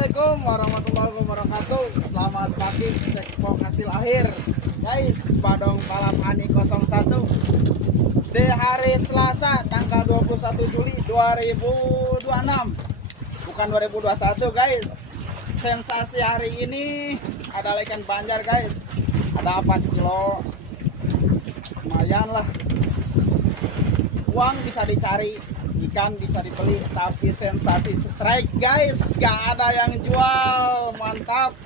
Assalamualaikum warahmatullahi wabarakatuh. Selamat pagi, cek hasil akhir guys, Badong Balap Ani 01 di hari Selasa tanggal 21 Juli 2026, bukan 2021 guys. Sensasi hari ini adalah ikan banjar guys, ada 4 kilo, lumayan lah. Uang bisa dicari, ikan bisa dibeli, tapi sensasi strike guys, gak ada yang jual. Mantap.